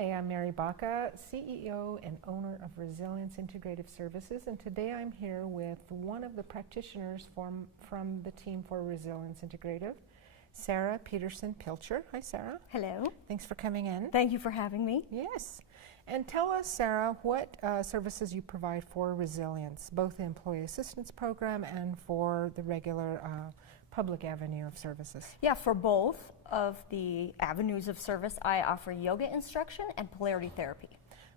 Hi, I'm Mary Baca, CEO and owner of Resilience Integrative Services, and today I'm here with one of the practitioners from the team for Resilience Integrative, Sarah Peterson-Pilcher. Hi, Sarah. Hello. Thanks for coming in. Thank you for having me. Yes. And tell us, Sarah, what services you provide for Resilience, both the Employee Assistance Program and for the regular public avenue of services. Yeah, for both of the avenues of service, I offer yoga instruction and polarity therapy.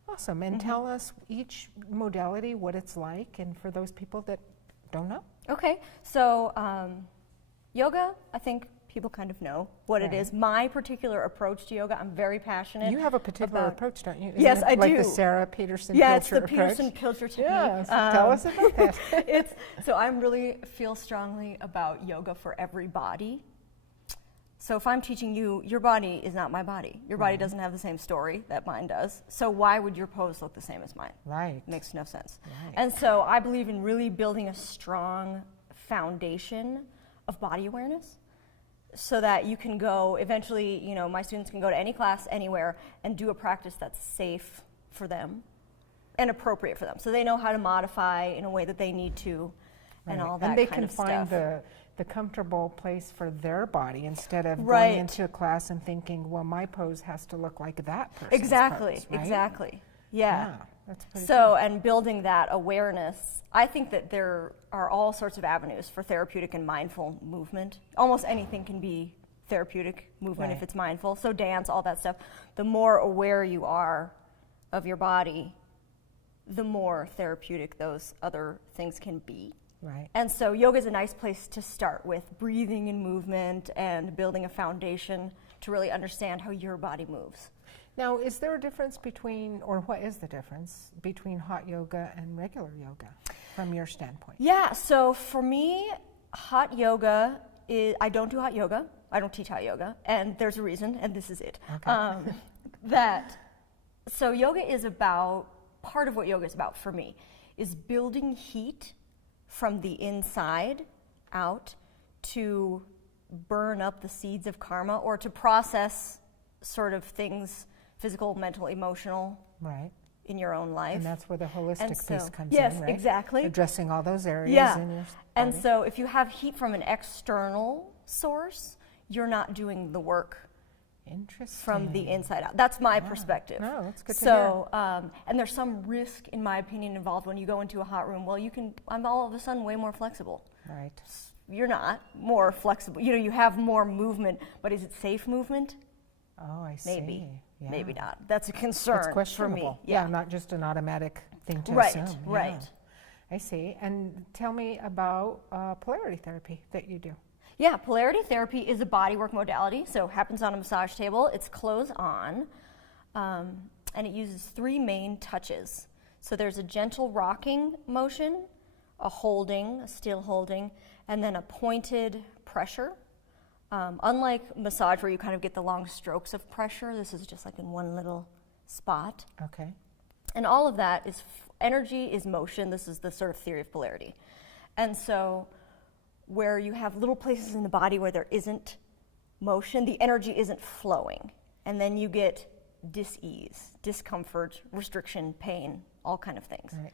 Awesome. And tell us each modality, what it's like, and for those people that don't know. Okay, so yoga, I think people kind of know what it is. My particular approach to yoga, I'm very passionate. You have a particular approach, don't you? Yes, I do. Like the Sarah Peterson-Pilcher Yeah, it's the approach? Peterson-Pilcher technique. Yeah, so tell us about that. So I really feel strongly about yoga for every body. So if I'm teaching you, your body is not my body. Your body doesn't have the same story that mine does. So why would your pose look the same as mine? Right. Makes no sense. Right. And so I believe in really building a strong foundation of body awareness, so that you can go, eventually, you know, my students can go to any class, anywhere, and do a practice that's safe for them and appropriate for them. So they know how to modify in a way that they need to, and all that kind of stuff. And they can find the comfortable place for their body instead of going into a class and thinking, well, my pose has to look like that person's pose, right? Exactly. Yeah. That's pretty So, and building that awareness, I think that there are all sorts of avenues for therapeutic and mindful movement. Almost anything can be therapeutic movement if it's mindful. So dance, all that stuff. The more aware you are of your body, the more therapeutic those other things can be. Right. And so yoga is a nice place to start with breathing and movement and building a foundation to really understand how your body moves. Now, is there a difference between, or what is the difference between hot yoga and regular yoga from your standpoint? Yeah, so for me, hot yoga is, I don't do hot yoga. I don't teach hot yoga, and there's a reason, and this is it. Okay. So yoga is about, part of what yoga is about for me is building heat from the inside out to burn up the seeds of karma, or to process sort of things, physical, mental, emotional, in your own life. And that's where the holistic piece comes in, yes, right? exactly. Addressing all those areas in your body. And so if you have heat from an external source, you're not doing the work from the inside out. That's my perspective. No, that's good to hear. And there's some risk, in my opinion, involved when you go into a hot room. Well, I'm all of a sudden way more flexible. Right. You're not more flexible. You know, you have more movement, but is it safe movement? Oh, I see. Maybe. Yeah. Maybe not. That's a concern for me. Yeah, not just an automatic thing to assume. Right. I see. And tell me about polarity therapy that you do. Yeah, polarity therapy is a bodywork modality, so it happens on a massage table. It's clothes on, and it uses 3 main touches. So there's a gentle rocking motion, a holding, a still holding, and then a pointed pressure. Unlike massage where you kind of get the long strokes of pressure, this is just like in one little spot. Okay. And all of that is, energy is motion. This is the sort of theory of polarity. And so where you have little places in the body where there isn't motion, the energy isn't flowing. And then you get dis-ease, discomfort, restriction, pain, all kind of things. Right.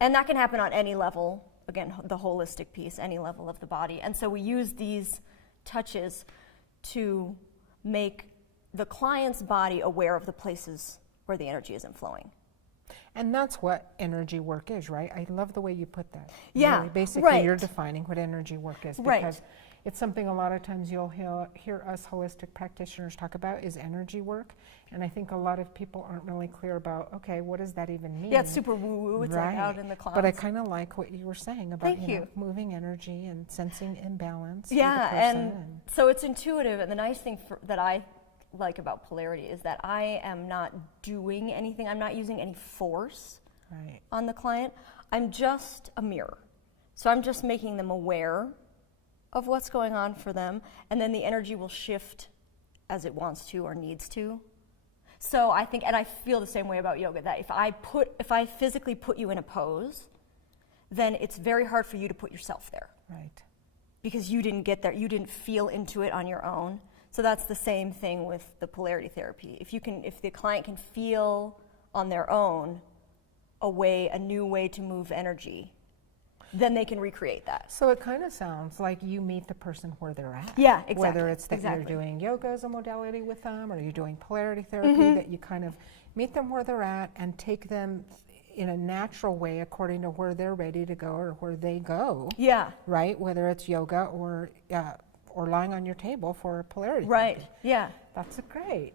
And that can happen on any level, again, the holistic piece, any level of the body. And so we use these touches to make the client's body aware of the places where the energy isn't flowing. And that's what energy work is, right? I love the way you put that. Yeah, really, basically, you're defining what energy work is, because it's something a lot of times you'll hear us holistic practitioners talk about is energy work. And I think a lot of people aren't really clear about, okay, what does that even mean? Yeah, it's super woo-woo. It's like out in the clouds. But I kind of like what you were saying about moving energy and sensing imbalance. Yeah, and so it's intuitive. And the nice thing that I like about polarity is that I am not doing anything. I'm not using any force on the client. I'm just a mirror. So I'm just making them aware of what's going on for them, and then the energy will shift as it wants to or needs to. So I think, and I feel the same way about yoga, that if I physically put you in a pose, then it's very hard for you to put yourself there. Right. Because you didn't get there, you didn't feel into it on your own. So that's the same thing with the polarity therapy. If the client can feel on their own a new way to move energy, then they can recreate that. So it kind of sounds like you meet the person where they're at. Yeah, exactly. Whether it's that you're doing yoga as a modality with them, or you're doing polarity therapy, that you kind of meet them where they're at and take them in a natural way according to where they're ready to go or where they go. Yeah. Right? Whether it's yoga or lying on your table for polarity right. therapy. Yeah. That's a great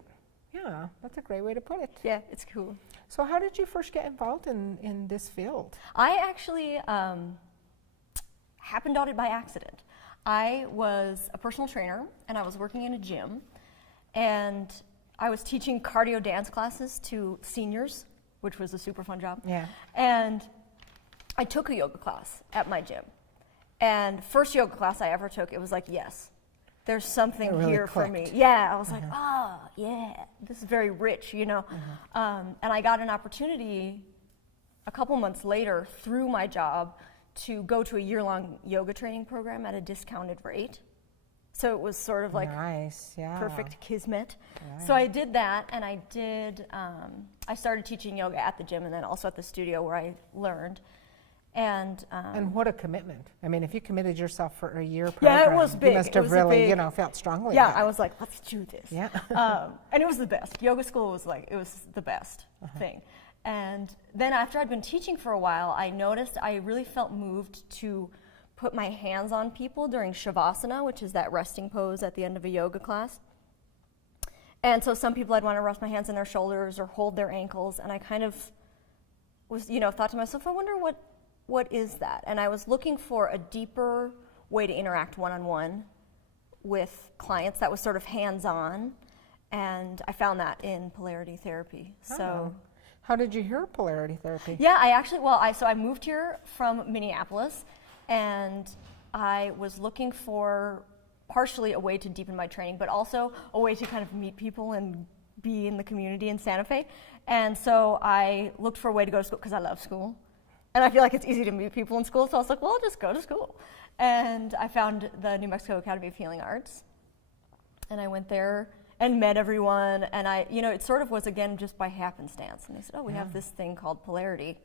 way to put it. Yeah, it's cool. So how did you first get involved in this field? I actually happened on it by accident. I was a personal trainer, and I was working in a gym, and I was teaching cardio dance classes to seniors, which was a super fun job. Yeah. And I took a yoga class at my gym. And first yoga class I ever took, it was like, yes, there's something really here clicked. for me. Yeah, I was like, oh, yeah, this is very rich, you know. And I got an opportunity a couple months later through my job to go to a year-long yoga training program at a discounted rate. So it was sort of like nice, yeah. perfect kismet. Right. So I did that, and I started teaching yoga at the gym and then also at the studio where I learned. And what a commitment. I mean, if you committed yourself for a year program, yeah, it was big. You must have really, felt strongly yeah, about it. I was like, let's do this. Yeah. And it was the best. Yoga school was the best thing. And then after I'd been teaching for a while, I noticed I really felt moved to put my hands on people during Shavasana, which is that resting pose at the end of a yoga class. And so some people I'd want to rest my hands on their shoulders or hold their ankles, and I kind of was, thought to myself, I wonder what is that? And I was looking for a deeper way to interact one-on-one with clients that was sort of hands-on, and I found that in polarity therapy. So, how did you hear polarity therapy? yeah, I moved here from Minneapolis, and I was looking for partially a way to deepen my training, but also a way to kind of meet people and be in the community in Santa Fe. And so I looked for a way to go to school because I love school. And I feel like it's easy to meet people in school, so I was like, well, I'll just go to school. And I found the New Mexico Academy of Healing Arts. And I went there and met everyone. And it sort of was, again, just by happenstance. And they said, oh, we have this thing called polarity.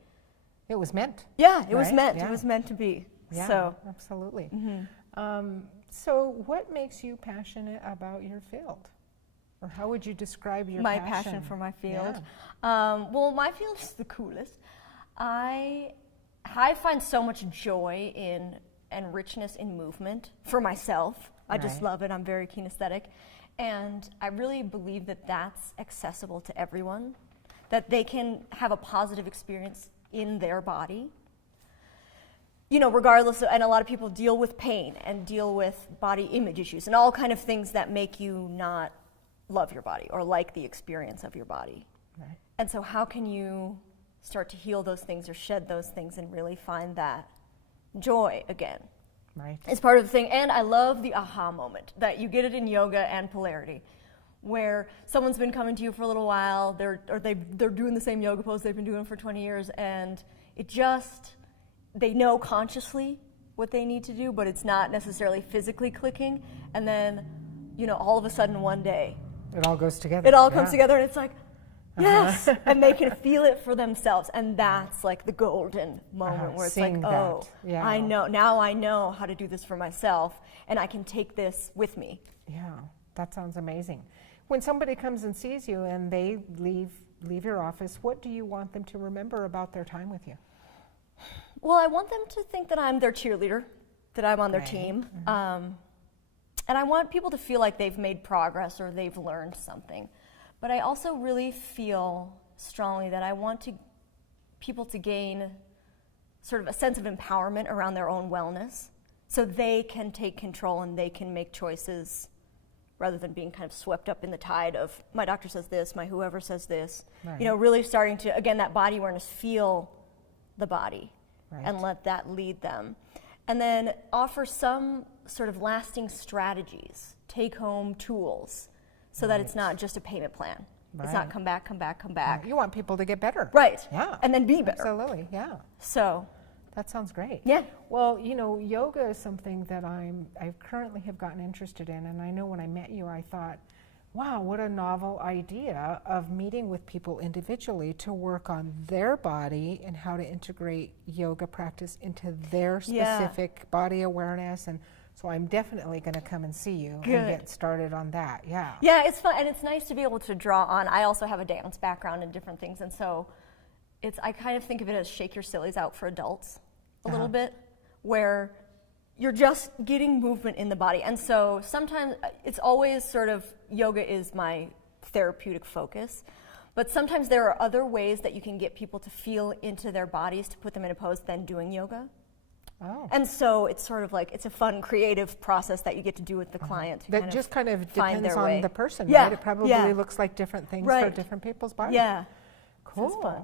It was meant. Yeah, it was right? meant. Yeah. It was meant to be. Yeah, so. Absolutely. So what makes you passionate about your field? Or how would you describe your passion for my field? Yeah. Well, my field is the coolest. I find so much joy in and richness in movement for myself. I just love it. I'm very kinesthetic. And I really believe that that's accessible to everyone, that they can have a positive experience in their body. Regardless of, and a lot of people deal with pain and deal with body image issues and all kind of things that make you not love your body or like the experience of your body. Right. And so how can you start to heal those things or shed those things and really find that joy again? Right. It's part of the thing. And I love the aha moment that you get it in yoga and polarity, where someone's been coming to you for a little while, they're doing the same yoga pose they've been doing for 20 years, and they know consciously what they need to do, but it's not necessarily physically clicking. And then, all of a sudden one day, it all goes together. It all comes together, and it's like, yes, and they can feel it for themselves, and that's like the golden moment where it's like, oh, yeah. I know how to do this for myself, and I can take this with me. Yeah, that sounds amazing. When somebody comes and sees you and they leave your office, what do you want them to remember about their time with you? Well, I want them to think that I'm their cheerleader, that I'm on their team, and I want people to feel like they've made progress or they've learned something. But I also really feel strongly that I want people to gain sort of a sense of empowerment around their own wellness so they can take control and they can make choices rather than being kind of swept up in the tide of my doctor says this, my whoever says this. Right. Really starting to, again, that body awareness, feel the body Right. and let that lead them. And then offer some sort of lasting strategies, take-home tools, so that it's not just a payment plan. Right. It's not come back. You want people to get better. Right. Yeah. And then be better. Absolutely, yeah. So That sounds great. Yeah. Well, you know, yoga is something that I currently have gotten interested in, and I know when I met you, I thought, wow, what a novel idea of meeting with people individually to work on their body and how to integrate yoga practice into their specific body awareness. And so I'm definitely going to come and see you and get started on that. Yeah. Yeah, it's fun, and it's nice to be able to draw on. I also have a dance background and different things, and so I kind of think of it as shake your sillies out for adults a little bit, where you're just getting movement in the body. And so sometimes it's always sort of yoga is my therapeutic focus, but sometimes there are other ways that you can get people to feel into their bodies to put them in a pose than doing yoga. Oh. And so it's sort of like, it's a fun, creative process that you get to do with the client. To That just kind of find depends their on way. the person, Yeah, right? It probably yeah. looks like different things for Right. different people's bodies. Yeah. Cool. So it's fun.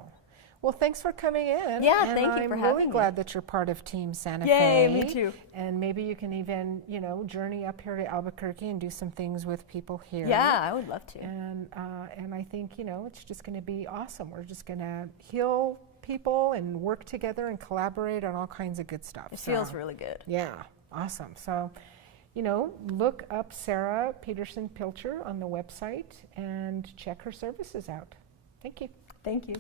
Well, thanks for coming in. Yeah, and thank you for I'm having really me. glad that you're part of Team Santa Yay, Fe. me too. And maybe you can even, you know, journey up here to Albuquerque and do some things with people here. Yeah, I would love to. And I think, you know, it's just going to be awesome. We're just going to heal people and work together and collaborate on all kinds of good stuff. It feels really good. Yeah, awesome. So, you know, look up Sarah Peterson-Pilcher on the website and check her services out. Thank you. Thank you.